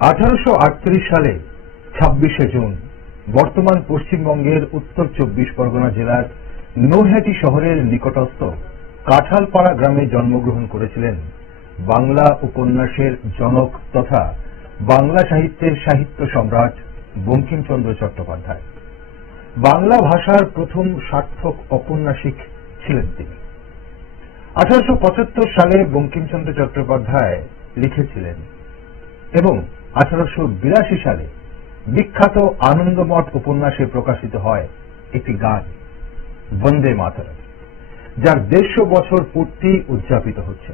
1838 সালে 26শে জুন বর্তমান পশ্চিমবঙ্গের উত্তর 24 পরগনা জেলার নৈহাটি শহরের নিকটস্থ কাঁঠালপাড়া গ্রামে জন্মগ্রহণ করেছিলেন বাংলা উপন্যাসের জনক তথা বাংলা সাহিত্যের সাহিত্য সম্রাট বঙ্কিমচন্দ্র চট্টোপাধ্যায়। বাংলা ভাষার প্রথম সার্থক ঔপন্যাসিক ছিলেন তিনি। 1875 সালে বঙ্কিমচন্দ্র চট্টোপাধ্যায় লিখেছিলেন এবং 1882 সালে বিখ্যাত আনন্দমঠ উপন্যাসে প্রকাশিত হয় একটি গান বন্দে মাতরম, যার 150 বছর পূর্তি উদযাপিত হচ্ছে।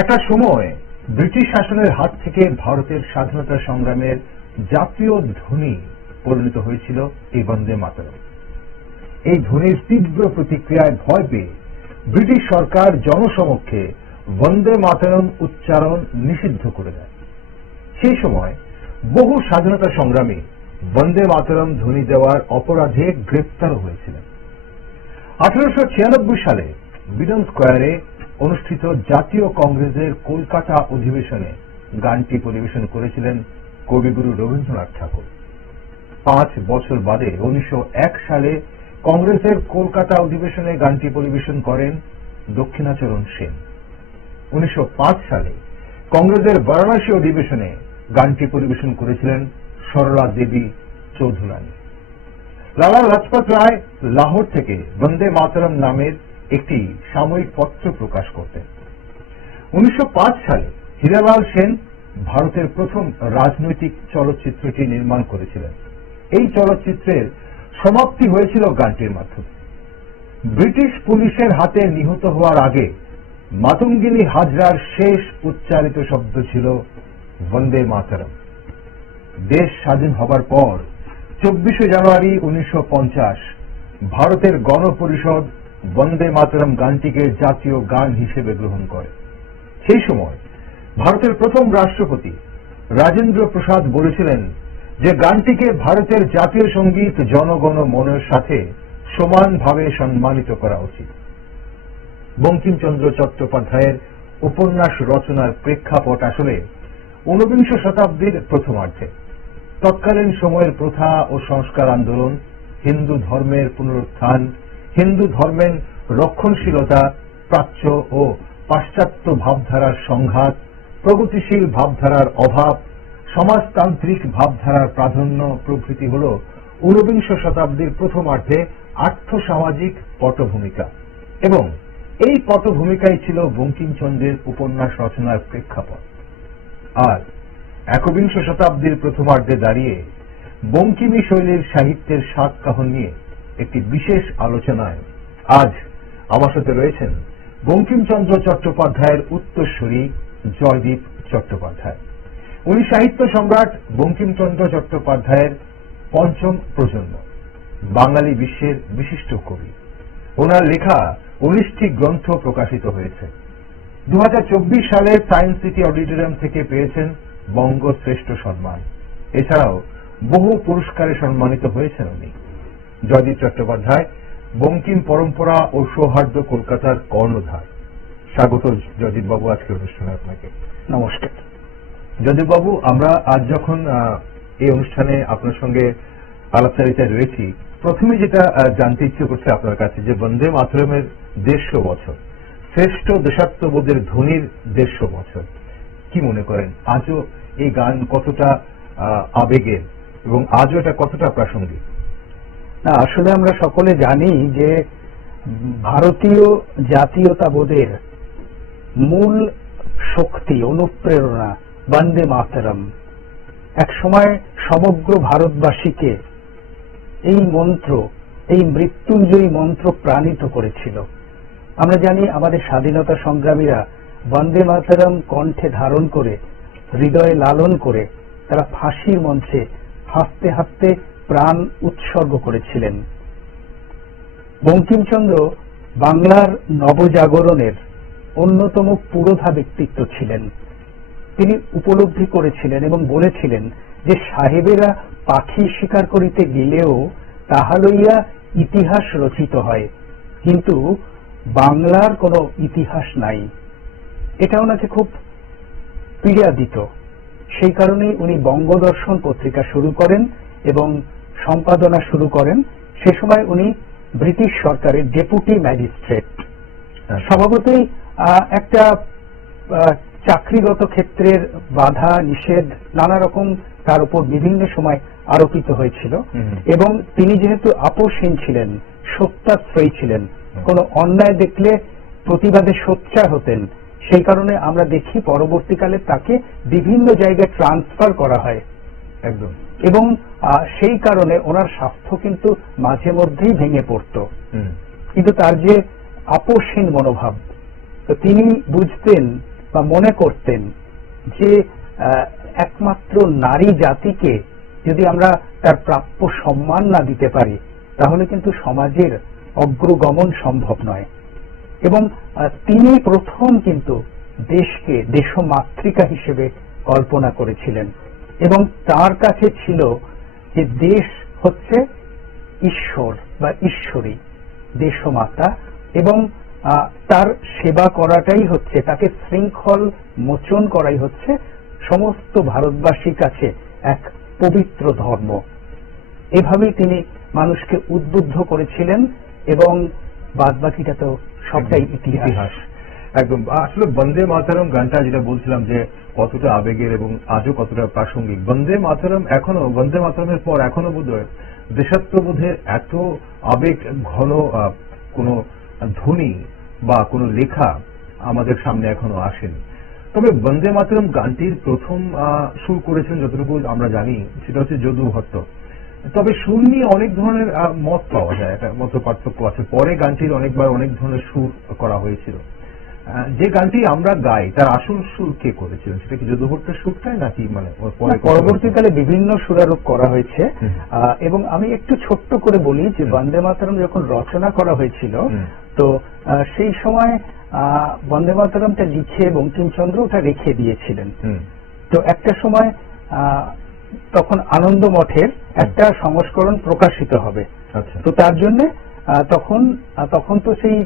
একটা সময় ব্রিটিশ শাসনের হাত থেকে ভারতের স্বাধীনতা সংগ্রামের জাতীয় ধ্বনি পরিণত হয়েছিল এই বন্দে মাতরম। এই ধ্বনির তীব্র প্রতিক্রিয়ায় ভয় পেয়ে ব্রিটিশ সরকার জনসমক্ষে বন্দে মাতরম উচ্চারণ নিষিদ্ধ করে দেয়। সেই সময় বহু স্বাধীনতা সংগ্রামী বন্দে মাতরম ধ্বনি দেওয়ার অপরাধে গ্রেপ্তার হয়েছিলেন। 1896 সালে বিডন স্কোয়ারে অনুষ্ঠিত জাতীয় কংগ্রেসের কলকাতা অধিবেশনে গানটি পরিবেশন করেছিলেন কবিগুরু রবীন্দ্রনাথ ঠাকুর। 5 বছর বাদে 1901 সালে কংগ্রেসের কলকাতা অধিবেশনে গানটি পরিবেশন করেন দক্ষিণাচরণ সেন। 1905 সালে কংগ্রেসের বারাণসী অধিবেশনে গানটি পরিবেশন করেছিলেন সরলা দেবী চৌধুরানী। লালা লাজপত রায় লাহোর থেকে বন্দে মাতরম নামের একটি সাময়িক পত্র প্রকাশ করতেন। 1905 সালে হীরালাল সেন ভারতের প্রথম রাজনৈতিক চলচ্চিত্রটি নির্মাণ করেছিলেন। এই চলচ্চিত্রের সমাপ্তি হয়েছিল গানটির মাধ্যমে। ব্রিটিশ পুলিশের হাতে নিহত হওয়ার আগে মাতঙ্গিনী হাজরার শেষ উচ্চারিত শব্দ ছিল বন্দে মাতরম। দেশ স্বাধীন হবার পর 24শে জানুয়ারি 1950 ভারতের গণপরিষদ বন্দে মাতরম গানটিকে জাতীয় গান হিসেবে গ্রহণ করে। সেই সময় ভারতের প্রথম রাষ্ট্রপতি রাজেন্দ্র প্রসাদ বলেছিলেন যে গানটিকে ভারতের জাতীয় সঙ্গীত জনগণ মনের সাথে সমানভাবে সম্মানিত করা উচিত। বঙ্কিমচন্দ্র চট্টোপাধ্যায়ের উপন্যাস রচনার প্রেক্ষাপট আসলে 19বিংশ শতাব্দীর প্রথমার্ধে। তৎকালীন সময়ের প্রথা ও সংস্কার আন্দোলন, হিন্দু ধর্মের পুনরুত্থান, হিন্দু ধর্মের রক্ষণশীলতা, প্রাচ্য ও পাশ্চাত্য ভাবধারার সংঘাত, প্রগতিশীল ভাবধারার অভাব, সমাজতান্ত্রিক ভাবধারার প্রাধান্য প্রভৃতি হল 19বিংশ শতাব্দীর প্রথমার্ধে আর্থসামাজিক পটভূমিকা এবং এই পটভূমিকাই ছিল বঙ্কিমচন্দ্রের উপন্যাস রচনার প্রেক্ষাপট। আর 21বিংশ শতাব্দীর প্রথমার্ধে দাঁড়িয়ে বঙ্কিমী শৈলীর সাহিত্যের স্বাদ কাহন নিয়ে একটি বিশেষ আলোচনায় আজ আমার সাথে রয়েছেন বঙ্কিমচন্দ্র চট্টোপাধ্যায়ের উত্তরসূরি জয়দীপ চট্টোপাধ্যায়। উনি সাহিত্য সম্রাট বঙ্কিমচন্দ্র চট্টোপাধ্যায়ের পঞ্চম প্রজন্ম, বাঙালি বিশ্বের বিশিষ্ট কবি। ওনার লেখা 19টি গ্রন্থ প্রকাশিত হয়েছে। 2024 সালে সায়েন্স সিটি অডিটোরিয়াম থেকে পেয়েছেন বঙ্গশ্রেষ্ঠ সম্মান। এছাড়াও বহু পুরস্কারে সম্মানিত হয়েছেন উনি। জয়দীপ চট্টোপাধ্যায় বঙ্কিম পরম্পরা ও সৌহার্দ্য কলকাতার কর্ণধার। স্বাগত জয়দীপ বাবু আজকের অনুষ্ঠানে আপনাকে। নমস্কার জয়দীপ বাবু, আমরা আজ যখন এই অনুষ্ঠানে আপনার সঙ্গে আলাপচারিতায় রয়েছি, প্রথমে যেটা জানতে ইচ্ছে করছে আপনার কাছে যে বন্দে মাতরমের 150 বছর, শ্রেষ্ঠ দেশাত্মবোধের ধ্বনির 150 বছর, কি মনে করেন আজও এই গান কতটা আবেগের এবং আজও এটা কতটা প্রাসঙ্গিক? না, আসলে আমরা সকলে জানি যে ভারতীয় জাতীয়তাবোধের মূল শক্তি, অনুপ্রেরণা বন্দে মাতরম এক সময় সমগ্র ভারতবাসীকে এই মন্ত্র, এই মৃত্যুঞ্জয়ী মন্ত্র প্রাণিত করেছিল। আমরা জানি আমাদের স্বাধীনতা সংগ্রামীরা বন্দে মাতরম কণ্ঠে ধারণ করে, হৃদয়ে লালন করে তারা ফাঁসির মঞ্চে হাসতে হাসতে প্রাণ উৎসর্গ করেছিলেন। বঙ্কিমচন্দ্র বাংলার নবজাগরণের অন্যতম পুরোধা ব্যক্তিত্ব ছিলেন। তিনি উপলব্ধি করেছিলেন এবং বলেছিলেন যে সাহেবেরা পাখি শিকার করিতে গেলেও তাহা লইয়া ইতিহাস রচিত হয়, কিন্তু বাংলার কোনো ইতিহাস নাই। এটা ওনাকে খুব পীড়া দিত। সেই কারণেই উনি বঙ্গদর্শন পত্রিকা শুরু করেন এবং সম্পাদনা শুরু করেন। সে সময় উনি ব্রিটিশ সরকারের ডেপুটি ম্যাজিস্ট্রেট। স্বভাবতই একটা চাকরিগত ক্ষেত্রের বাধা নিষেধ নানা রকম তার উপর বিভিন্ন সময় আরোপিত হয়েছিল এবং তিনি যেহেতু আপোষহীন ছিলেন, সত্যাশ্রয়ী ছিলেন, কোনো অন্যায় দেখলে প্রতিবাদে সোচ্চার হতেন, সেই কারণে আমরা দেখি পরবর্তীকালে তাকে বিভিন্ন জায়গায় ট্রান্সফার করা হয় একদম। এবং সেই কারণে ওনার স্বাস্থ্য কিন্তু মাঝে মধ্যেই ভেঙে পড়ত। কিন্তু তার যে আপোষহীন মনোভাব, তো তিনি বুঝতেন বা মনে করতেন যে একমাত্র নারী জাতিকে যদি আমরা তার প্রাপ্য সম্মান না দিতে পারি তাহলে কিন্তু সমাজের অগ্রগমন সম্ভব নয়। এবং তিনি প্রথম কিন্তু দেশকে দেশমাতৃকা হিসেবে কল্পনা করেছিলেন এবং তার কাছে ছিল যে দেশ হচ্ছে ঈশ্বর বা ঈশ্বরী, দেশমাতা, এবং তার সেবা করাটাই হচ্ছে, তাকে শৃঙ্খল মোচন করাই হচ্ছে সমস্ত ভারতবাসীর কাছে এক পবিত্র ধর্ম। এভাবেই তিনি মানুষকে উদ্বুদ্ধ করেছিলেন এবং বাদবাকিটা তো সবটাই ইতিহাস। একদম। আসলে বন্দে মাতরম গানটা যেটা বলছিলাম যে কতটা আবেগের এবং আজও কতটা প্রাসঙ্গিক। বন্দে মাতরম এখনো, বন্দে মাতরমের পর এখনো বোধহয় দেশাত্মবোধের এত আবেগ ঘন কোন ধ্বনি বা কোন লেখা আমাদের সামনে এখনো আসেনি। তবে বন্দে মাতরম গানটির প্রথম সুর করেছেন যতটুকু আমরা জানি সেটা হচ্ছে যদু ভট্ট। তবে সুর নিয়ে অনেক ধরনের মত পাওয়া যায়, একটা মত পার্থক্য আছে। পরে গানটির অনেকবার অনেক ধরনের সুর করা হয়েছিল। যে গানটি আমরা গাই তার আসল সুর কে করেছিলেন? সেটা কি যদু ভট্টের সুরটাই নাকি মানে পরবর্তীকালে বিভিন্ন সুরারোপ করা হয়েছে? এবং আমি একটু ছোট্ট করে বলি যে বন্দে মাতরম যখন রচনা করা হয়েছিল তো সেই সময় বন্দে মাতরমটা লিখে বঙ্কিমচন্দ্র ওটা রেখে দিয়েছিলেন। তো একটা সময় তখন আনন্দ মঠের একটা সংস্করণ প্রকাশিত হবে। তো তার জন্য তখন তো সেই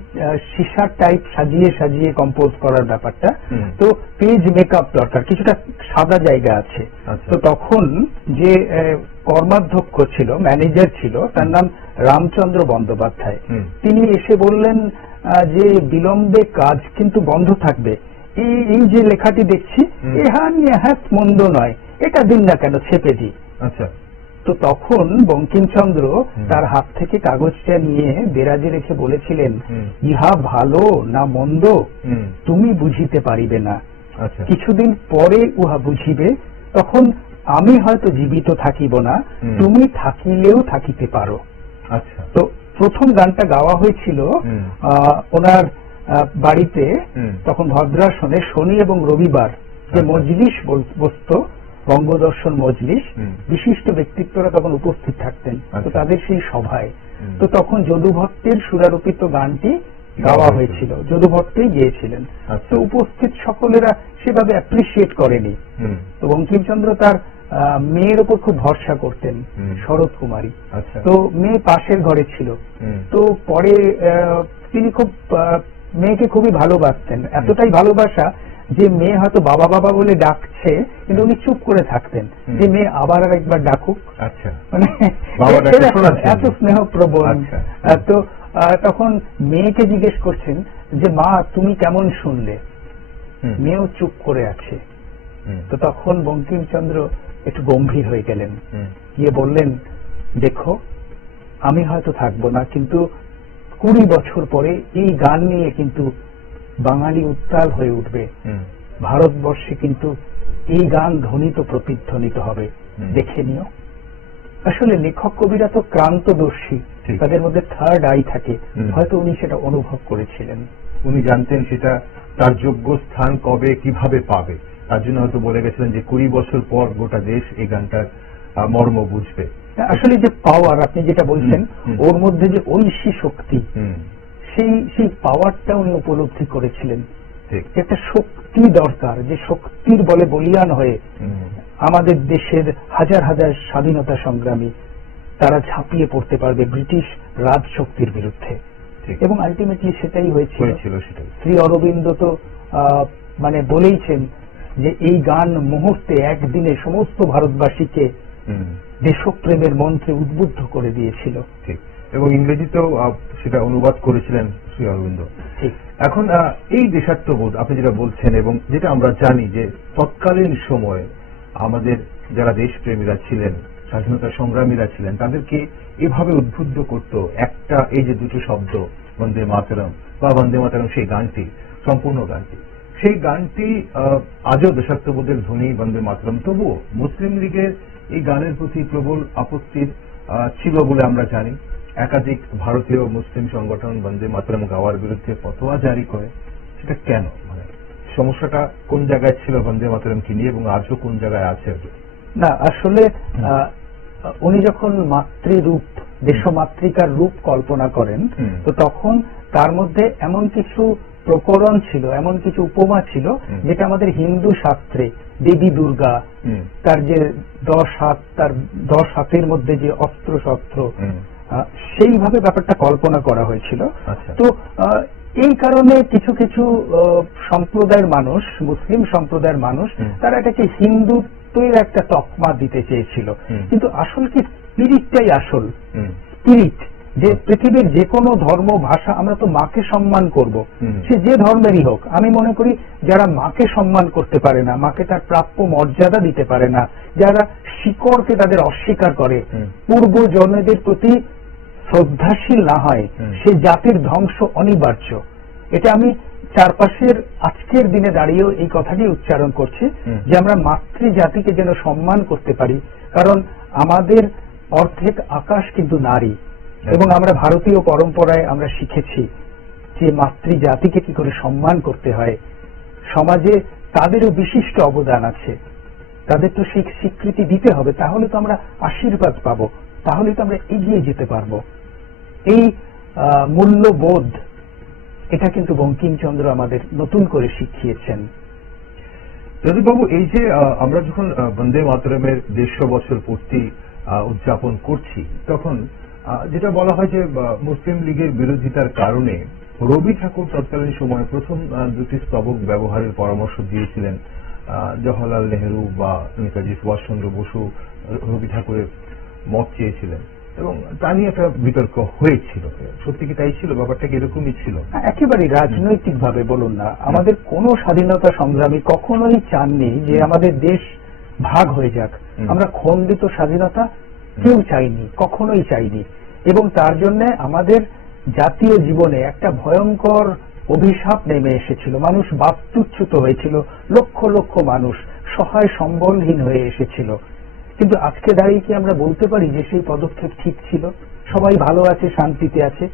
সীসার টাইপ সাজিয়ে সাজিয়ে কম্পোজ করার ব্যাপারটা, তো পেজ মেকআপ দরকার, কিছুটা সাদা জায়গা আছে। তো তখন যে কর্মাধ্যক্ষ ছিল, ম্যানেজার ছিল, তার নাম রামচন্দ্র বন্দ্যোপাধ্যায়। তিনি এসে বললেন যে বিলম্বে কাজ কিন্তু বন্ধ থাকবে, এই যে লেখাটি দেখছি এহাত মন্দ নয়, এটা দিন না কেন, ছেপে দিই। আচ্ছা। তো তখন বঙ্কিমচন্দ্র তার হাত থেকে কাগজটা নিয়ে দেরাজে রেখে বলেছিলেন, ইহা ভালো না মন্দ তুমি বুঝিতে পারিবে না, কিছুদিন পরে উহা বুঝিবে, তখন আমি হয়তো জীবিত থাকিব না, তুমি থাকিলেও থাকিতে পারো। আচ্ছা। তো প্রথম গানটা গাওয়া হয়েছিল ওনার বাড়িতে, তখন ভদ্রাসনে শনি এবং রবিবার যে মজলিস বসত, বঙ্গদর্শন মজলিস, বিশিষ্ট ব্যক্তিত্বরা তখন উপস্থিত থাকতেন। তো তাদের সেই সভায় তো তখন যদু ভট্টের সুরারোপিত গানটি গাওয়া হয়েছিল, যদু ভট্টই গিয়েছিলেন। তো উপস্থিত সকলেরা সেভাবে অ্যাপ্রিসিয়েট করেনি। তো বঙ্কিমচন্দ্র তার মেয়ের ওপর খুব ভরসা করতেন, শরৎ কুমারী। তো মেয়ে পাশের ঘরে ছিল। তো পরে তিনি খুব মেয়েকে খুবই ভালোবাসতেন, এতটাই ভালোবাসা যে মেয়ে হয়তো বাবা বাবা বলে ডাকছে কিন্তু উনি চুপ করে থাকতেন যে মেয়ে আবার আর একবার ডাকুক। মানে এত স্নেহপ্রবণ। তো তখন মেয়েকে জিজ্ঞেস করছেন যে মা তুমি কেমন শুনলে, মেয়েও চুপ করে আছে। তো তখন বঙ্কিমচন্দ্র একটু গম্ভীর হয়ে গেলেন, গিয়ে বললেন, দেখো আমি হয়তো থাকবো না, কিন্তু 20 বছর পরে এই গান নিয়ে কিন্তু বাঙালি উত্তাল হয়ে উঠবে, ভারতবর্ষে কিন্তু এই গান ধ্বনিত প্রতিধ্বনিত হবে, দেখে নিও। আসলে লেখক কবিরা তো ক্রান্তদর্শী, তাদের মধ্যে থার্ড আই থাকে, হয়তো উনি সেটা অনুভব করেছিলেন। উনি জানতেন সেটা তার যোগ্য স্থান কবে কিভাবে পাবে, তার জন্য হয়তো বলে গেছিলেন যে 20 বছর পর গোটা দেশ এই গানটার মর্ম বুঝবে। আসলে যে পাওয়ার আপনি যেটা বলছেন, ওর মধ্যে যে ঐশী শক্তি, সেই পাওয়ারটা উনি উপলব্ধি করেছিলেন। একটা শক্তি দরকার, যে শক্তির বলে বলিয়ান হয়ে আমাদের দেশের হাজার হাজার স্বাধীনতা সংগ্রামী তারা ঝাঁপিয়ে পড়তে পারবে ব্রিটিশ রাজ শক্তির বিরুদ্ধে। এবং আলটিমেটলি সেটাই হয়েছিল। শ্রী অরবিন্দ তো মানে বলেইছেন যে এই গান মুহূর্তে একদিনে সমস্ত ভারতবাসীকে দেশপ্রেমের মন্ত্রে উদ্বুদ্ধ করে দিয়েছিল। ঠিক, এবং ইংরেজিতেও সেটা অনুবাদ করেছিলেন শ্রী অরবিন্দ। ঠিক। এখন এই দেশাত্মবোধ আপনি যেটা বলছেন, এবং যেটা আমরা জানি যে তৎকালীন সময়ে আমাদের যারা দেশপ্রেমীরা ছিলেন, স্বাধীনতা সংগ্রামীরা ছিলেন, তাদেরকে এভাবে উদ্বুদ্ধ করত একটা, এই যে দুটো শব্দ বন্দে মাতরম বা বন্দে মাতরম, সেই গানটি, সম্পূর্ণ গানটি, সেই গানটি আজও দেশাত্মবোধের ধ্বনি বন্দে মাতরম। তবুও মুসলিম লীগের এই গানের প্রতি প্রবল আপত্তির ছিল বলে আমরা জানি। একাধিক ভারতীয় মুসলিম সংগঠন বন্দে মাতরম গাওয়ার বিরুদ্ধে ফতোয়া জারি করে। সেটা কেন, মানে সমস্যাটা কোন জায়গায় ছিল বন্দে মাতরমকে নিয়ে, এবং আজও কোন জায়গায় আছে? না, আসলে উনি যখন মাতৃরূপ, দেশমাতৃকার রূপ কল্পনা করেন, তো তখন তার মধ্যে এমন কিছু প্রকরণ ছিল, এমন কিছু উপমা ছিল, যেটা আমাদের হিন্দু শাস্ত্রে দেবী দুর্গা, তার যে 10 হাত, তার 10 হাতের মধ্যে যে অস্ত্র শস্ত্র, সেইভাবে ব্যাপারটা কল্পনা করা হয়েছিল। তো এই কারণে কিছু কিছু সম্প্রদায়ের মানুষ, মুসলিম সম্প্রদায়ের মানুষ, তারা এটাকে হিন্দুত্বের একটা তকমা দিতে চেয়েছিল। কিন্তু আসল কি, স্পিরিটটাই আসল স্পিরিট, যে পৃথিবীর যে কোনো ধর্ম, ভাষা, আমরা তো মাকে সম্মান করব, সে যে ধর্মেরই হোক। আমি মনে করি যারা মাকে সম্মান করতে পারে না, মাকে তার প্রাপ্য মর্যাদা দিতে পারে না, যারা শিকড়কে তাদের অস্বীকার করে, পূর্বজন্মদের প্রতি শ্রদ্ধাশীল না হয়, সে জাতির ধ্বংস অনিবার্য। এটা আমি চারপাশের আজকের দিনে দাঁড়িয়েও এই কথাটি উচ্চারণ করছি, যে আমরা মাতৃজাতিকে যেন সম্মান করতে পারি। কারণ আমাদের অর্ধেক আকাশ কিন্তু নারী, এবং আমরা ভারতীয় পরম্পরায় আমরা শিখেছি যে মাতৃজাতিকে কি করে সম্মান করতে হয়। সমাজে তাদেরও বিশিষ্ট অবদান আছে, তাদের তো সেই স্বীকৃতি দিতে হবে, তাহলে তো আমরা আশীর্বাদ পাবো, তাহলে তো আমরা এগিয়ে যেতে পারবো। এই মূল্যবোধ, এটা কিন্তু বঙ্কিমচন্দ্র আমাদের নতুন করে শিখিয়েছেন। যদুবাবু, এই যে আমরা যখন বন্দে মাতরমের 150 বছর পূর্তি উদযাপন করছি, তখন যেটা বলা হয় যে মুসলিম লীগের বিরোধিতার কারণে রবি ঠাকুর তৎকালীন সময়ে প্রথম দুটি স্তবক ব্যবহারের পরামর্শ দিয়েছিলেন। জওহরলাল নেহেরু বা নেতাজি সুভাষচন্দ্র বসু রবি ঠাকুরের মত চেয়েছিলেন, এবং তা নিয়ে একটা বিতর্ক হয়েছিল। সত্যি কি তাই ছিল? ব্যাপারটা কি এরকমই ছিল? একেবারে রাজনৈতিক ভাবে বলুন না, আমাদের কোন স্বাধীনতা সংগ্রামী কখনোই চাননি যে আমাদের দেশ ভাগ হয়ে যাক। আমরা খণ্ডিত স্বাধীনতা কেউ চাইনি, কখনোই চাইনি। এবং তার জন্য আমাদের জাতীয় জীবনে একটা ভয়ঙ্কর অভিশাপ নেমে এসেছিল, মানুষ বাস্তুচ্যুত হয়েছিল, লক্ষ লক্ষ মানুষ সহায় সম্বলহীন হয়ে এসেছিল। কিন্তু আজকে দাঁড়িয়ে কি আমরা বলতে পারি যে সেই পদক্ষেপ ঠিক ছিল? সবাই ভালো আছে, শান্তিতে আছে।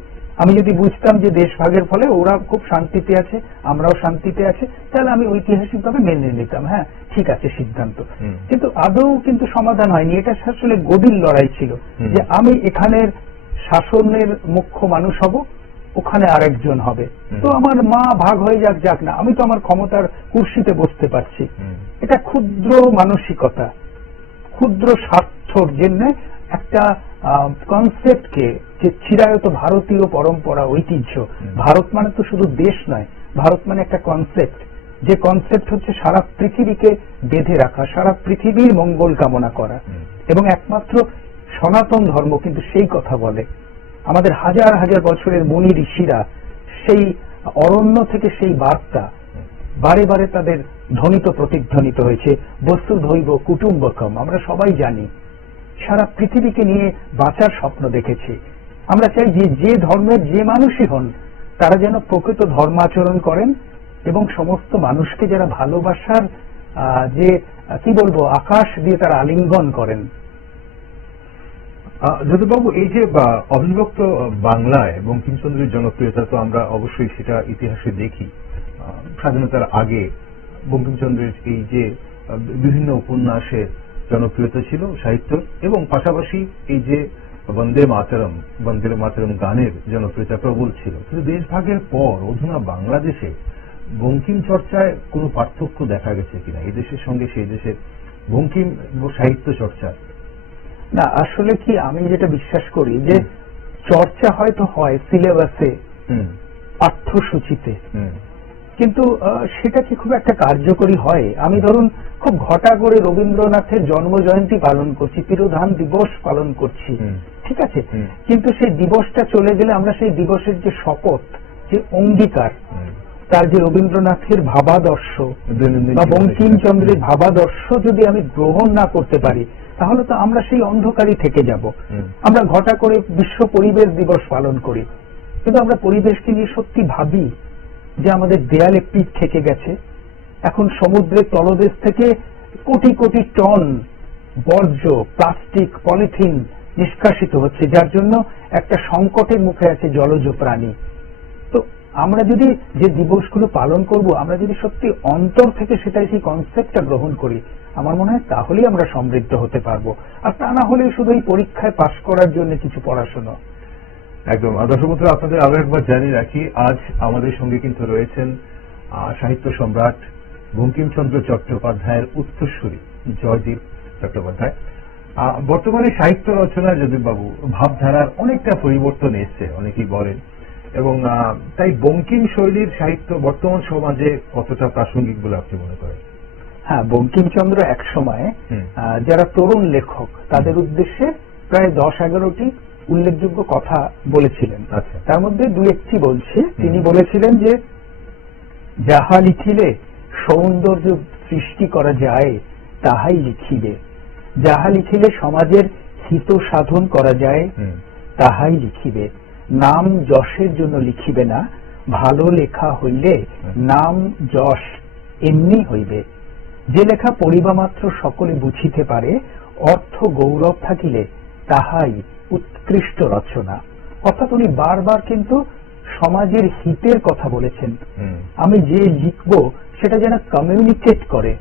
আমি যদি বুঝতাম যে দেশ ভাগের ফলে ওরা খুব শান্তিতে আছে, আমরাও শান্তিতে আছে, তাহলে আমি ঐতিহাসিকভাবে মেনে নিতাম, হ্যাঁ ঠিক আছে সিদ্ধান্ত। কিন্তু আদৌ কিন্তু সমাধান হয়নি। এটা আসলে গদির লড়াই ছিল, যে আমি এখানের শাসনের মুখ্য মানুষ হব, ওখানে আরেকজন হবে, তো আমার মা ভাগ হয়ে যাক, যাক না, আমি তো আমার ক্ষমতার কুর্সিতে বসতে পারছি। এটা ক্ষুদ্র মানসিকতা, ক্ষুদ্র স্বার্থর জন্য একটা কনসেপ্টকে, যে চিরায়ত ভারতীয় পরম্পরা, ঐতিহ্য। ভারত মানে তো শুধু দেশ নয়, ভারত মানে একটা কনসেপ্ট, যে কনসেপ্ট হচ্ছে সারা পৃথিবীকে বেঁধে রাখা, সারা পৃথিবীর মঙ্গল কামনা করা। এবং একমাত্র সনাতন ধর্ম কিন্তু সেই কথা বলে। আমাদের হাজার হাজার বছরের মুনি ঋষিরা সেই অরণ্য থেকে সেই বার্তা বারে বারে তাদের ধ্বনিত প্রতিধ্বনিত হয়েছে, বসুধৈব কুটুম্বকম। আমরা সবাই জানি, সারা পৃথিবীকে নিয়ে বাঁচার স্বপ্ন দেখেছি। আমরা চাই যে ধর্মের যে মানুষই হন, তারা যেন প্রকৃত ধর্মাচরণ করেন, এবং সমস্ত মানুষকে যারা ভালোবাসার যে কি বলবো আকাশ দিয়ে তারা আলিঙ্গন করেন। যদুবাবু, এই যে অবিভক্ত বাংলায় বঙ্কিমচন্দ্রের জনপ্রিয়তা, তো আমরা অবশ্যই সেটা ইতিহাসে দেখি। স্বাধীনতার আগে বঙ্কিমচন্দ্রের এই যে বিভিন্ন উপন্যাসের জনপ্রিয়তা ছিল, সাহিত্য, এবং পাশাপাশি এই যে বন্দে মাতরম গানের জনপ্রিয়তা প্রবল ছিল। কিন্তু দেশভাগের পর অধুনা বাংলাদেশে বঙ্কিম চর্চায় কোনো পার্থক্য দেখা গেছে কিনা, এই দেশের সঙ্গে সেই দেশের বঙ্কিম সাহিত্য চর্চা? না, আসলে কি, আমি যেটা বিশ্বাস করি যে চর্চা হয়তো হয় সিলেবাসে, পাঠ্যসূচিতে, কিন্তু সেটা কি খুব একটা কার্যকরী হয়? আমি ধরুন খুব ঘটা করে রবীন্দ্রনাথের জন্ম জয়ন্তী পালন করছি, তিরোধান দিবস পালন করছি, ঠিক আছে, কিন্তু সেই দিবসটা চলে গেলে আমরা সেই দিবসের যে শপথ, যে অঙ্গীকার, তার যে রবীন্দ্রনাথের ভাবাদর্শ বা বঙ্কিমচন্দ্রের ভাবাদর্শ যদি আমি গ্রহণ না করতে পারি, তাহলে তো আমরা সেই অন্ধকারই থেকে যাব। আমরা ঘটা করে বিশ্ব পরিবেশ দিবস পালন করি, কিন্তু আমরা পরিবেশকে নিয়ে সত্যি ভাবি যে আমাদের দেয়ালে পিঠ থেকে গেছে। এখন সমুদ্রের তলদেশ থেকে কোটি কোটি টন বর্জ্য, প্লাস্টিক, পলিথিন নিষ্কাশিত হচ্ছে, যার জন্য একটা সংকটের মুখে আছে জলজ প্রাণী। তো আমরা যদি যে দিবসগুলো পালন করব, আমরা যদি সত্যি অন্তর থেকে সেটাই সেই কনসেপ্টটা গ্রহণ করি, আমার মনে হয় তাহলেই আমরা সমৃদ্ধ হতে পারবো। আর তা না হলে শুধু এই পরীক্ষায় পাশ করার জন্য কিছু পড়াশোনা। একদম। দর্শক বন্ধুরা, আপনাদের আরো একবার জানিয়ে রাখি, আজ আমাদের সঙ্গে কিন্তু রয়েছেন সাহিত্য সম্রাট বঙ্কিমচন্দ্র চট্টোপাধ্যায়ের উত্তরসূরি জয়দীপ চট্টোপাধ্যায়। বর্তমানে সাহিত্য রচনা যদুবাবু ভাবধারার অনেকটা পরিবর্তন এসছে, অনেকেই বলেন, এবং তাই বঙ্কিম শৈলীর সাহিত্য বর্তমান সমাজে কতটা প্রাসঙ্গিক বলে আপনি মনে করেন? হ্যাঁ, বঙ্কিমচন্দ্র এক সময় যারা তরুণ লেখক তাদের উদ্দেশ্যে প্রায় 10-11টি উল্লেখযোগ্য কথা বলেছিলেন। তার মধ্যে দু একটি বলছি। তিনি বলেছিলেন যে যাহা লিখিলে সৌন্দর্য সৃষ্টি করা যায় তাহাই লিখিবে, যাহা লিখিলে সমাজের হিত সাধন করা যায় তাহাই লিখিবে, নাম যশের জন্য লিখিবে না, ভালো লেখা হইলে নাম যশ এমনি হইবে, যে লেখা পড়িবা মাত্র সকলে বুঝিতে পারে, অর্থ গৌরব থাকিলে তাহাই উৎকৃষ্ট রচনা। অর্থাৎ উনি বারবার কিন্তু সমাজের হিতের কথা বলেছেন। আমি যে লিখব সেটা যেন কমিউনিকেট করে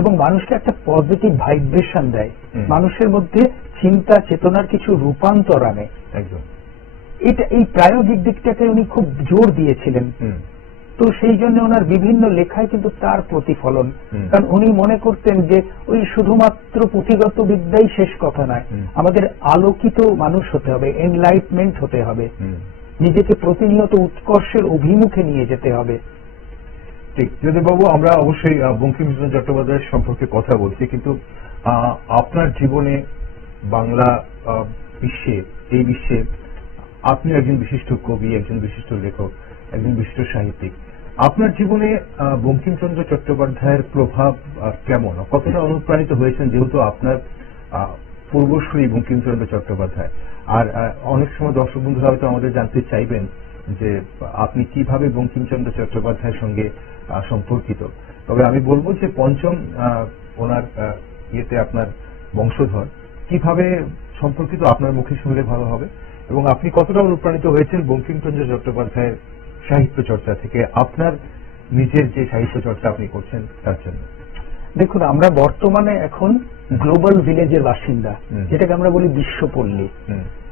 এবং মানুষকে একটা পজিটিভ ভাইব্রেশন দেয়, মানুষের মধ্যে চিন্তা চেতনার কিছু রূপান্তর আনে। এটা এই প্রায়োগিক দিকটাকে উনি খুব জোর দিয়েছিলেন। তো সেই জন্য ওনার বিভিন্ন লেখায় কিন্তু তার প্রতিফলন, কারণ উনি মনে করতেন যে ওই শুধুমাত্র পুঁথিগত বিদ্যাই শেষ কথা নয়, আমাদের আলোকিত মানুষ হতে হবে, এনলাইটমেন্ট হতে হবে, নিজেকে প্রতিনিয়ত উৎকর্ষের অভিমুখে নিয়ে যেতে হবে। ঠিক যদুবাবু, আমরা অবশ্যই বঙ্কিমচন্দ্র চট্টোপাধ্যায়ের সম্পর্কে কথা বলছি, কিন্তু আপনার জীবনে বাংলা বিশ্বে, এই বিশ্বে আপনি একজন বিশিষ্ট কবি, একজন বিশিষ্ট লেখক, একজন বিশিষ্ট সাহিত্যিক। আপনার জীবনে বঙ্কিমচন্দ্র চট্টোপাধ্যায়ের প্রভাব কেমন, কতটা অনুপ্রাণিত হয়েছেন, যেহেতু আপনার পূর্বসূরি বঙ্কিমচন্দ্র চট্টোপাধ্যায়? আর অনেক সময় দর্শক বন্ধুরা হয়তো আমাদের জানতে চাইবেন যে আপনি কিভাবে বঙ্কিমচন্দ্র চট্টোপাধ্যায়ের সঙ্গে সম্পর্কিত। তবে আমি বলবো যে পঞ্চম ওনার ইয়েতে আপনার বংশধর, কিভাবে সম্পর্কিত আপনার মুখে শুনলে ভালো হবে, এবং আপনি কতটা অনুপ্রাণিত হয়েছেন বঙ্কিমচন্দ্র চট্টোপাধ্যায়ের সাহিত্য চর্চা থেকে আপনার নিজের যে সাহিত্য চর্চা আপনি করছেন তার জন্য? দেখুন, আমরা বর্তমানে এখন গ্লোবাল ভিলেজের বাসিন্দা, যেটাকে আমরা বলি বিশ্বপল্লী।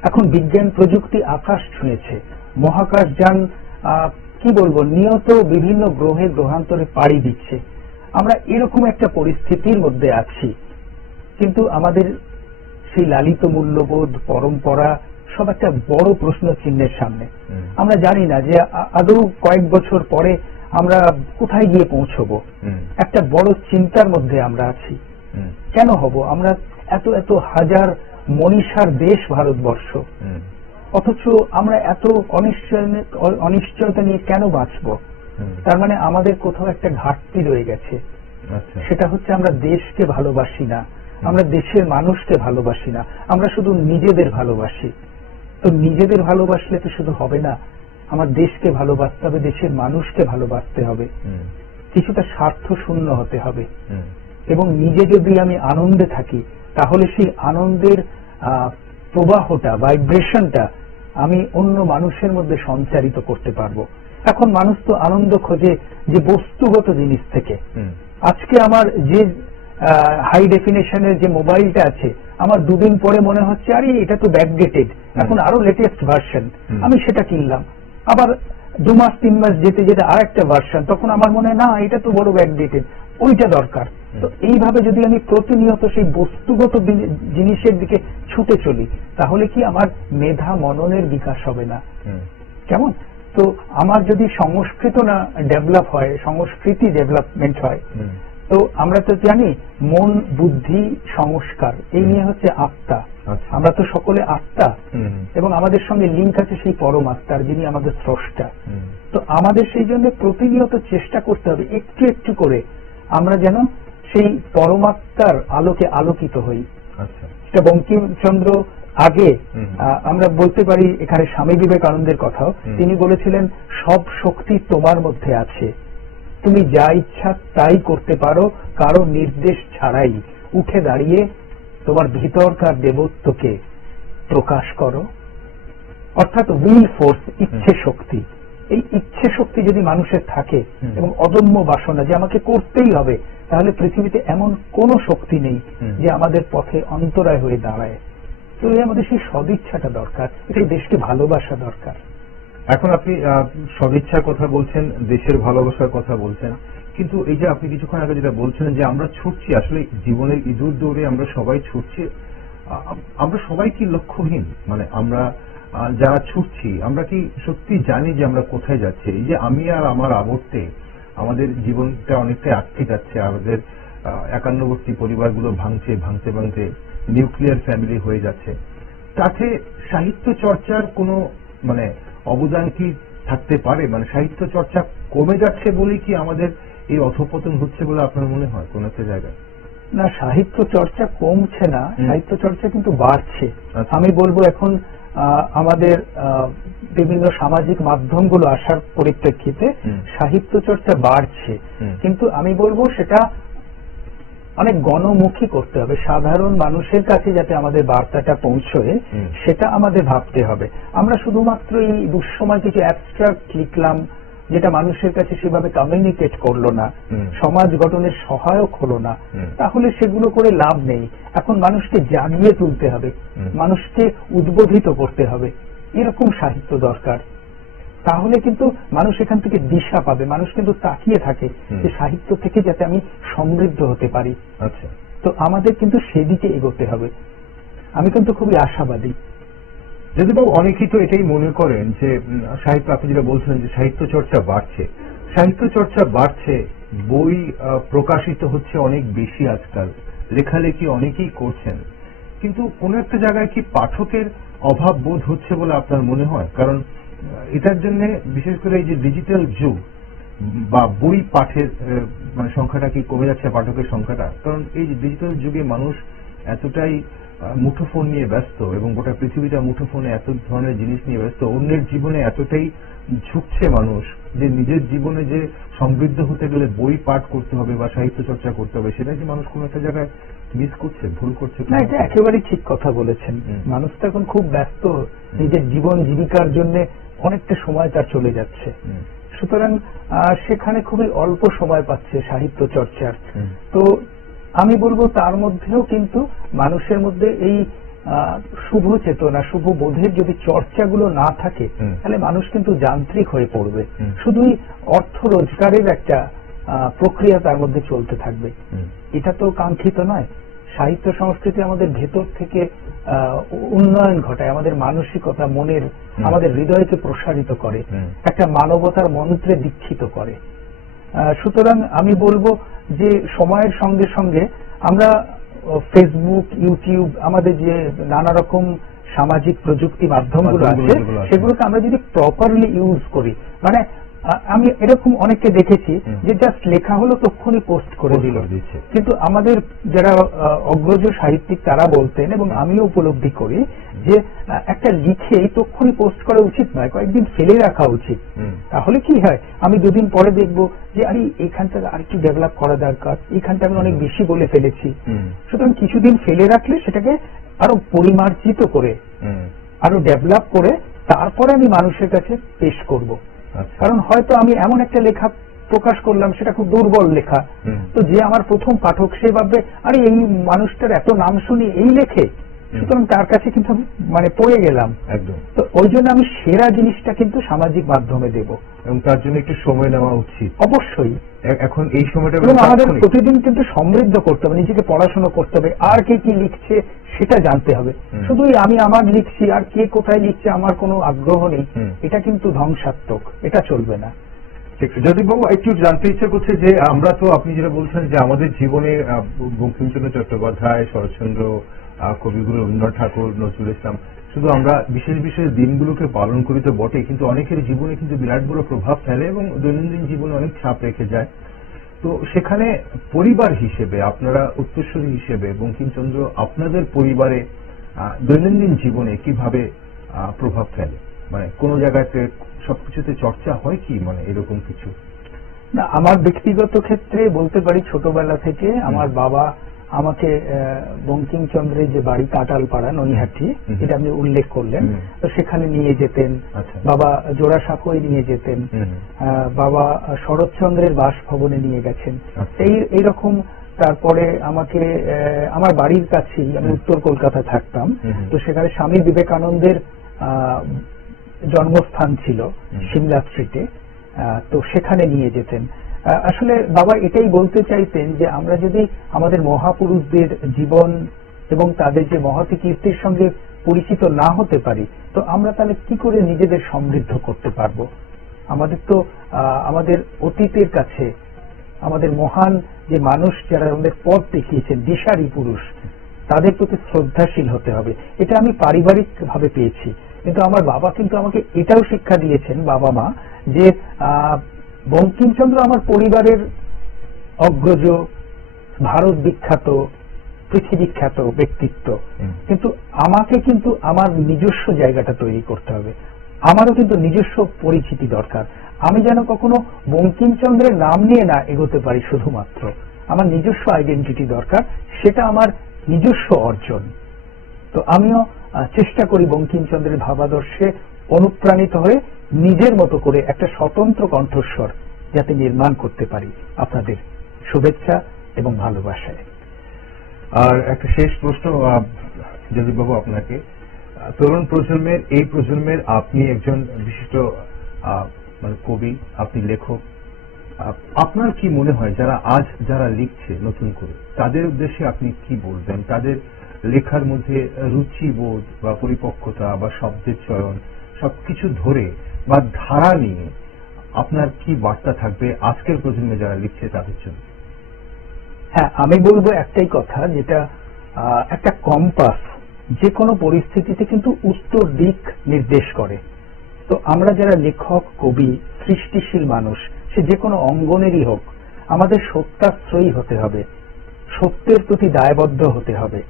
এখন বিজ্ঞান প্রযুক্তি আকাশ ছুঁয়েছে, মহাকাশযান কি বলবো নিয়ত বিভিন্ন গ্রহে গ্রহান্তরে পাড়ি দিচ্ছে। আমরা এরকম একটা পরিস্থিতির মধ্যে আছি, কিন্তু আমাদের সেই লালিত মূল্যবোধ, পরম্পরা সব একটা বড় প্রশ্ন চিহ্নের সামনে। আমরা জানি না যে আদৌ কয়েক বছর পরে আমরা কোথায় গিয়ে পৌঁছবো। একটা বড় চিন্তার মধ্যে আমরা আছি। কেন হব আমরা? এত এত হাজার মনীষার দেশ ভারতবর্ষ, অথচ আমরা এত অনিশ্চয়তা নিয়ে কেন বাঁচবো? তার মানে আমাদের কোথাও একটা ঘাটতি রয়ে গেছে। সেটা হচ্ছে আমরা দেশকে ভালোবাসি না, আমরা দেশের মানুষকে ভালোবাসি না, আমরা শুধু নিজেদের ভালোবাসি। তো নিজেদের ভালোবাসলে তো শুধু হবে না, আমার দেশকে ভালোবাসতে হবে, দেশের মানুষকে ভালোবাসতে হবে, কিছুটা স্বার্থ শূন্য হতে হবে। এবং নিজে যদি আমি আনন্দে থাকি, তাহলে সেই আনন্দের প্রবাহটা, ভাইব্রেশনটা আমি অন্য মানুষের মধ্যে সঞ্চারিত করতে পারবো। এখন মানুষ তো আনন্দ খোঁজে যে বস্তুগত জিনিস থেকে। আজকে আমার যে হাই ডেফিনেশনের যে মোবাইলটা আছে, আমার দুদিন পরে মনে হচ্ছে আরে এটা তো ব্যাকডেটেড, এখন আরো লেটেস্ট ভার্সন, আমি সেটা কিনলাম। আবার 2 মাস 3 মাস যেতে যেতে আর একটা ভার্সন, তখন আমার মনে হয় না এটা তো বড় ব্যাকডেটেড, ওইটা দরকার। তো এইভাবে যদি আমি প্রতিনিয়ত সেই বস্তুগত জিনিসের দিকে ছুটে চলি, তাহলে কি আমার মেধা মননের বিকাশ হবে না? কেমন? তো আমার যদি সংস্কৃত না ডেভেলপ হয়, সংস্কৃতি ডেভেলপমেন্ট হয়, তো আমরা তো জানি মন, বুদ্ধি, সংস্কার এই নিয়ে হচ্ছে আত্মা। আমরা তো সকলে আত্মা, এবং আমাদের সঙ্গে লিঙ্ক আছে সেই পরমাত্মার, যিনি আমাদের স্রষ্টা। তো আমাদের সেই জন্য প্রতিনিয়ত চেষ্টা করতে হবে একটু একটু করে আমরা যেন সেই পরমাত্মার আলোকে আলোকিত হই। সেটা বঙ্কিমচন্দ্র আগে আমরা বলতে পারি, এখানে স্বামী বিবেকানন্দের কথাও তিনি বলেছিলেন, সব শক্তি তোমার মধ্যে আছে, তুমি যা ইচ্ছা তাই করতে পারো, কারো নির্দেশ ছাড়াই। উঠে দাঁড়িয়ে তোমার ভিতরকার দেবত্বকে প্রকাশ করো। অর্থাৎ উইল ফোর্স, ইচ্ছে শক্তি। এই ইচ্ছে শক্তি যদি মানুষের থাকে এবং অদম্য বাসনা যে আমাকে করতেই হবে, তাহলে পৃথিবীতে এমন কোন শক্তি নেই যে আমাদের পথে অন্তরায় হয়ে দাঁড়ায়। তো আমাদের সেই সদিচ্ছাটা দরকার, এই দেশকে ভালোবাসা দরকার। এখন আপনি সদিচ্ছার কথা বলছেন, দেশের ভালোবাসার কথা বলছেন, কিন্তু এই যে আপনি কিছুক্ষণ আগে যেটা বলছিলেন যে আমরা ছুটছি, আসলে জীবনের ইঁদুর দৌড়ে আমরা সবাই ছুটছি, আমরা সবাই কি লক্ষ্যহীন? মানে আমরা যারা ছুটছি, আমরা কি সত্যি জানি যে আমরা কোথায় যাচ্ছি? এই যে আমি আর আমার আবর্তে আমাদের জীবনটা অনেকটাই আটকে যাচ্ছে, আমাদের একান্নবর্তী পরিবারগুলো ভাঙছে ভাঙতে ভাঙতে নিউক্লিয়ার ফ্যামিলি হয়ে যাচ্ছে। তাতে সাহিত্য চর্চার কোনো মানে অবদান কি থাকতে পারে? মানে সাহিত্য চর্চা কমে যাচ্ছে বলেই কি আমাদের এই অধঃপতন হচ্ছে বলে আপনার মনে হয় কোন একটা জায়গায়? না, সাহিত্য চর্চা কমছে না, সাহিত্য চর্চা কিন্তু বাড়ছে। আমি বলবো এখন আমাদের বিভিন্ন সামাজিক মাধ্যমগুলো আসার পরিপ্রেক্ষিতে সাহিত্য চর্চা বাড়ছে, কিন্তু আমি বলবো সেটা অনেক গণমুখী করতে হবে, সাধারণ মানুষের কাছে যাতে আমাদের বার্তাটা পৌঁছয় সেটা আমাদের ভাবতে হবে। আমরা শুধুমাত্র এই দুঃসময় কিছু অ্যাবস্ট্রাক্ট লিখলাম যেটা মানুষের কাছে সেভাবে কমিউনিকেট করলো না, সমাজ গঠনের সহায়ক হলো না, তাহলে সেগুলো করে লাভ নেই। এখন মানুষকে জাগিয়ে তুলতে হবে, মানুষকে উদ্বোধিত করতে হবে, এরকম সাহিত্য দরকার। তাহলে কিন্তু মানুষ এখান থেকে দিশা পাবে, মানুষ কিন্তু তাকিয়ে থাকে যে সাহিত্য থেকে যাতে আমি সমৃদ্ধ হতে পারি। আচ্ছা, তো আমাদের কিন্তু সেদিকে এগোতে হবে। আমি কিন্তু খুবই আশাবাদী। যদিও অনেকেই তো এটাই মনে করেন যে সাহিত্য, আপনি যেটা বলছিলেন যে সাহিত্য চর্চা বাড়ছে, সাহিত্য চর্চা বাড়ছে, বই প্রকাশিত হচ্ছে অনেক বেশি, আজকাল লেখালেখি অনেকেই করছেন, কিন্তু কোন একটা জায়গায় কি পাঠকের অভাব বোধ হচ্ছে বলে আপনার মনে হয়? কারণ এটার জন্য বিশেষ করে এই যে ডিজিটাল যুগ বা বই পাঠের মানে সংখ্যাটা কি কমে যাচ্ছে, পাঠকের সংখ্যাটা? কারণ এই যে ডিজিটাল যুগে মানুষ এতটাই মুঠোফোন নিয়ে ব্যস্ত এবং গোটা পৃথিবীটা মুঠোফোনে এত ধরনের জিনিস নিয়ে ব্যস্ত, অন্যের জীবনে এতটাই ঝুঁকছে মানুষ যে নিজের জীবনে যে সমৃদ্ধ হতে গেলে বই পাঠ করতে হবে বা সাহিত্য চর্চা করতে হবে, সেটা কি মানুষ কোনো একটা জায়গায় মিস করছে, ভুল করছে? না, এটা একেবারেই ঠিক কথা বলেছেন। মানুষ তো এখন খুব ব্যস্ত, নিজের জীবন জীবিকার জন্য অনেকটা সময় তার চলে যাচ্ছে, সুতরাং সেখানে খুবই অল্প সময় পাচ্ছে সাহিত্য চর্চার। তো আমি বলবো তার মধ্যেও কিন্তু মানুষের মধ্যে এই শুভ চেতনা, শুভ বোধের যদি চর্চাগুলো না থাকে, তাহলে মানুষ কিন্তু যান্ত্রিক হয়ে পড়বে, শুধুই অর্থ রোজগারের একটা প্রক্রিয়া তার মধ্যে চলতে থাকবে। এটা তো কাঙ্ক্ষিত নয়। সাহিত্য সংস্কৃতি আমাদের ভেতর থেকে উন্নয়ন ঘটায়, আমাদের মানসিকতা, মনের, আমাদের হৃদয়কে প্রসারিত করে, একটা মানবতার মন্ত্রে দীক্ষিত করে। সুতরাং আমি বলবো যে সময়ের সঙ্গে সঙ্গে আমরা ফেসবুক, ইউটিউব, আমাদের যে নানা রকম সামাজিক প্রযুক্তি মাধ্যমগুলো আছে, সেগুলোকে আমরা যদি প্রপারলি ইউজ করি, মানে আমি এরকম অনেককে দেখেছি যে জাস্ট লেখা হলো তক্ষুনি পোস্ট করে দিল, কিন্তু আমাদের যারা অগ্রজ সাহিত্যিক তারা বলতেন এবং আমিও উপলব্ধি করি যে একটা লিখে তক্ষুনি পোস্ট করা উচিত নয়, কয়েকদিন ফেলে রাখা উচিত। তাহলে কি হয়, আমি দুদিন পরে দেখবো যে আরে এইখানটা আরেকটু ডেভেলপ করা দরকার, এইখানটা আমি অনেক বেশি বলে ফেলেছি। সুতরাং কিছুদিন ফেলে রাখলে সেটাকে আরো পরিমার্জিত করে, আরো ডেভেলপ করে তারপরে আমি মানুষের কাছে পেশ করব। কারণ হয়তো আমি এমন একটা লেখা প্রকাশ করলাম সেটা খুব দুর্বল লেখা, তো যে আমার প্রথম পাঠক সে ভাববে আরে এই মানুষটার এত নাম শুনি এই লেখে, সুতরাং তার কাছে কিন্তু আমি মানে পড়ে গেলাম একদম। তো ওই জন্য আমি সেরা জিনিসটা কিন্তু সামাজিক মাধ্যমে দেব এবং তার জন্য একটু সময় নেওয়া উচিত অবশ্যই। এখন এই সময়টা এবং আমাদের প্রতিদিন কিন্তু সমৃদ্ধ করতে হবে, নিজেকে পড়াশোনা করতে হবে, আর কে কি লিখছে সেটা জানতে হবে। শুধুই আমি আমার লিখছি আর কে কোথায় লিখছে আমার কোনো আগ্রহ নেই, এটা কিন্তু ধ্বংসাত্মক, এটা চলবে না। যদি বাবু একটু জানতে ইচ্ছা করছে যে আমরা তো আপনি যেটা বলছেন যে আমাদের জীবনে বঙ্কিমচন্দ্র চট্টোপাধ্যায়, শরৎচন্দ্র, কবিগুরু রবীন্দ্রনাথ ঠাকুর, নজরুল ইসলাম, শুধু আমরা বিশেষ বিশেষ দিনগুলোকে পালন করি তো বটে, কিন্তু অনেকের জীবনে কিন্তু বিরাট বড় প্রভাব ফেলে এবং দৈনন্দিন জীবনে অনেক ছাপ রেখে যায়। তো সেখানে পরিবার হিসেবে আপনারা উত্তরসূরি হিসেবে বঙ্কিমচন্দ্র আপনাদের পরিবারে দৈনন্দিন জীবনে কিভাবে প্রভাব ফেলে, মানে কোন জায়গাতে সবকিছুতে চর্চা হয় কি, মানে এরকম কিছু? না, আমার ব্যক্তিগত ক্ষেত্রে বলতে পারি ছোটবেলা থেকে আমার বাবা আমাকে বঙ্কিমচন্দ্রের যে বাড়ি কাটালপাড়া নৈহাটি, এটা আপনি উল্লেখ করলেন, তো সেখানে নিয়ে যেতেন। বাবা জোড়াসাঁকোয় নিয়ে যেতেন, বাবা শরৎচন্দ্রের বাসভবনে নিয়ে গেছেন, এইরকম। তারপরে আমাকে আমার বাড়ির কাছেই, আমি উত্তর কলকাতায় থাকতাম, তো সেখানে স্বামী বিবেকানন্দের জন্মস্থান ছিল সিমলা স্ট্রিটে, তো সেখানে নিয়ে যেতেন। আসলে বাবা এটাই বলতে চাইতেন যে আমরা যদি আমাদের মহাপুরুষদের জীবন এবং তাদের যে মহতী কীর্তির সঙ্গে পরিচিত না হতে পারি, তো আমরা তাহলে কি করে নিজেদের সমৃদ্ধ করতে পারবো? আমাদের তো আমাদের অতীতের কাছে আমাদের মহান যে মানুষ যারা আমাদের পথ দেখিয়েছেন, দিশারি পুরুষ, তাদের প্রতি শ্রদ্ধাশীল হতে হবে। এটা আমি পারিবারিক ভাবে পেয়েছি, কিন্তু আমার বাবা কিন্তু আমাকে এটাও শিক্ষা দিয়েছেন, বাবা মা, যে বঙ্কিমচন্দ্র আমার পরিবারের অগ্রজ, ভারত বিখ্যাত, পৃথিবী খ্যাত ব্যক্তিত্ব, কিন্তু আমাকে কিন্তু আমার নিজস্ব জায়গাটা তৈরি করতে হবে। আমারও কিন্তু নিজস্ব পরিচিতি দরকার। আমি যেন কখনো বঙ্কিমচন্দ্রের নাম নিয়ে না এগোতে পারি, শুধুমাত্র আমার নিজস্ব আইডেন্টিটি দরকার, সেটা আমার নিজস্ব অর্জন। তো আমিও চেষ্টা করি বঙ্কিমচন্দ্রের ভাবাদর্শে অনুপ্রাণিত হয়ে নিজের মতো করে একটা স্বতন্ত্র কণ্ঠস্বর যাতে নির্মাণ করতে পারি। আপনাদের শুভেচ্ছা এবং ভালোবাসায়। আর একটা শেষ প্রশ্ন যদি বাবু আপনাকে, তরুণ প্রজন্মের, এই প্রজন্মের আপনি একজন বিশিষ্ট মানে কবি, আপনি লেখক, আপনার কি মনে হয় যারা লিখছে নতুন করে, তাদের উদ্দেশ্যে আপনি কি বলবেন? তাদের লেখার মধ্যে রুচিবোধ বা পরিপক্কতা বা শব্দের চয়ন সবকিছু ধরে বা ধারা নিয়ে আপনার কি বার্তা থাকবে আজকের প্রজন্মে যারা লিখছে তাদের জন্য? হ্যাঁ, আমি বলবো একটাই কথা, যেটা একটা কম্পাস যে কোনো পরিস্থিতিতে কিন্তু উত্তর দিক নির্দেশ করে। তো আমরা যারা লেখক, কবি, সৃষ্টিশীল মানুষ, সে যে কোনো অঙ্গনেরই হোক, আমাদের সত্যাশ্রয়ী হতে হবে, সত্যের প্রতি দায়বদ্ধ হতে হবে।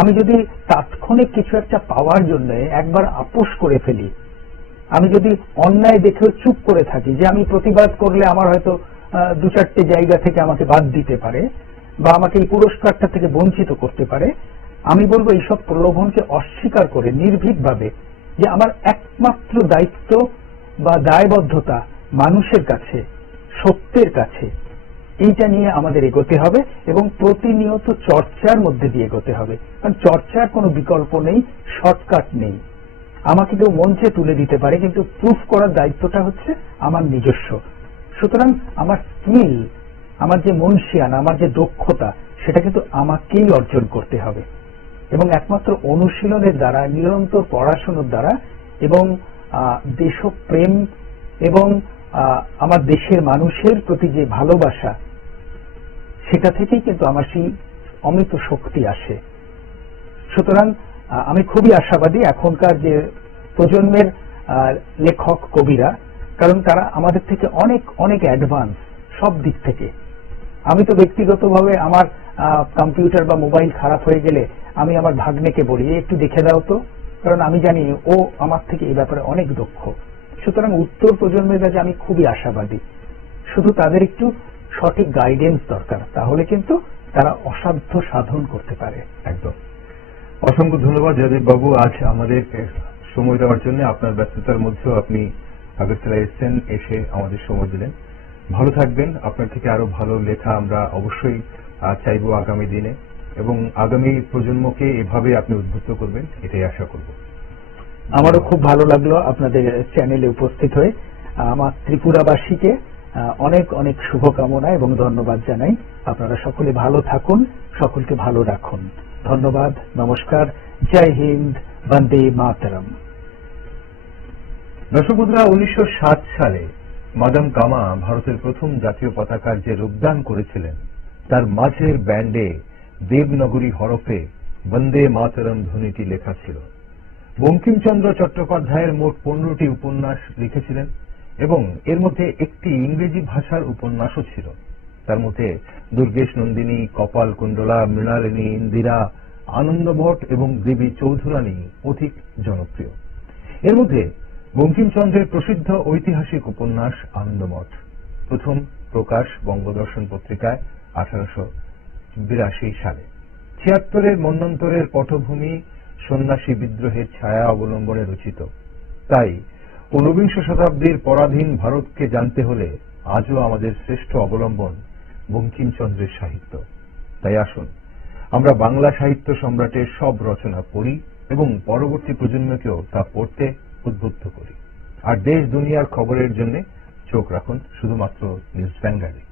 আমি যদি তাৎক্ষণিক কিছু একটা পাওয়ার জন্য একবার আপোষ করে ফেলি, আমি যদি অন্যায় দেখেও চুপ করে থাকি, যে আমি প্রতিবাদ করলে আমার হয়তো দু চারটে জায়গা থেকে আমাকে বাদ দিতে পারে বা আমাকে এই পুরস্কারটা থেকে বঞ্চিত করতে পারে, আমি বলবো এইসব প্রলোভনকে অস্বীকার করে নির্ভীকভাবে যে আমার একমাত্র দায়িত্ব বা দায়বদ্ধতা মানুষের কাছে, সত্যের কাছে, এইটা নিয়ে আমাদের এগোতে হবে এবং প্রতিনিয়ত চর্চার মধ্যে দিয়ে এগোতে হবে। কারণ চর্চার কোনো বিকল্প নেই, শর্টকাট নেই। আমাকে কেউ মঞ্চে তুলে দিতে পারে, কিন্তু প্রুফ করার দায়িত্বটা হচ্ছে আমার নিজস্ব। সুতরাং আমার স্কিল, আমার যে মনসিয়ান, আমার যে দক্ষতা, সেটা কিন্তু আমাকেই অর্জন করতে হবে এবং একমাত্র অনুশীলনের দ্বারা, নিরন্তর পড়াশোনার দ্বারা এবং দেশপ্রেম এবং আমার দেশের মানুষের প্রতি যে ভালোবাসা, সেটা থেকেই কিন্তু আমার সেই অমৃত শক্তি আসে। সুতরাং আমি খুবই আশাবাদী এখনকার যে প্রজন্মের লেখক, কবিরা, কারণ তারা আমাদের থেকে অনেক অনেক অ্যাডভান্স সব দিক থেকে। আমি তো ব্যক্তিগতভাবে আমার কম্পিউটার বা মোবাইল খারাপ হয়ে গেলে আমি আমার ভাগ্নেকে বলি, একটু দেখে দাও তো, কারণ আমি জানি ও আমার থেকে এই ব্যাপারে অনেক দক্ষ। সুতরাং উত্তর প্রজন্মের কাছে আমি খুবই আশাবাদী, শুধু তাদের একটু সঠিক গাইডেন্স দরকার, তাহলে কিন্তু তারা অসাধ্য সাধন করতে পারে। একদম। অসংখ্য ধন্যবাদ জয়দীপ বাবু, আজ আমাদের সময় দেওয়ার জন্য। আপনার ব্যস্ততার মধ্যেও আপনি আগরতলা এসেছেন, এসে আমাদের সময় দিলেন। ভালো থাকবেন, আপনার থেকে আরো ভালো লেখা আমরা অবশ্যই চাইবো আগামী দিনে। এবং আগামী প্রজন্মকে এভাবে আপনি উদ্বুদ্ধ করবেন, এটাই আশা করব। আমারও খুব ভালো লাগলো আপনাদের চ্যানেলে উপস্থিত হয়ে। আমার ত্রিপুরাবাসীকে অনেক অনেক শুভকামনা এবং ধন্যবাদ জানাই। আপনারা সকলে ভালো থাকুন, সকলকে ভালো রাখুন। ধন্যবাদ, নমস্কার, জয় হিন্দ, বন্দে মাতরম। দর্শক বন্ধুরা, 1907 সালে মাদাম কামা ভারতের প্রথম জাতীয় পতাকার যে রূপদান করেছিলেন, তার মাঝের ব্যান্ডে দেবনগরী হরফে বন্দে মাতরম ধ্বনিটি লেখা ছিল। বঙ্কিমচন্দ্র চট্টোপাধ্যায়ের মোট 15টি উপন্যাস লিখেছিলেন এবং এর মধ্যে একটি ইংরেজি ভাষার উপন্যাসও ছিল। তার মধ্যে দুর্গেশ নন্দিনী, কপাল কুণ্ডলা, মৃণালিনী, ইন্দিরা, আনন্দমঠ এবং দেবী চৌধুরানী অধিক জনপ্রিয়। এর মধ্যে বঙ্কিমচন্দ্রের প্রসিদ্ধ ঐতিহাসিক উপন্যাস আনন্দমঠ প্রথম প্রকাশ বঙ্গদর্শন পত্রিকায় 1882 সালে। 76-এর মন্বন্তরের পটভূমি সন্ন্যাসী বিদ্রোহের ছায়া অবলম্বনে রচিত। তাই 19বিংশ শতাব্দীর পরাধীন ভারতকে জানতে হলে আজও আমাদের শ্রেষ্ঠ অবলম্বন বঙ্কিমচন্দ্রের সাহিত্য। তাই আসুন আমরা বাংলা সাহিত্য সম্রাটের সব রচনা পড়ি এবং পরবর্তী প্রজন্মকেও তা পড়তে উদ্বুদ্ধ করি। আর দেশ দুনিয়ার খবরের জন্য চোখ রাখুন শুধুমাত্র নিউজ ভ্যানগার্ডে।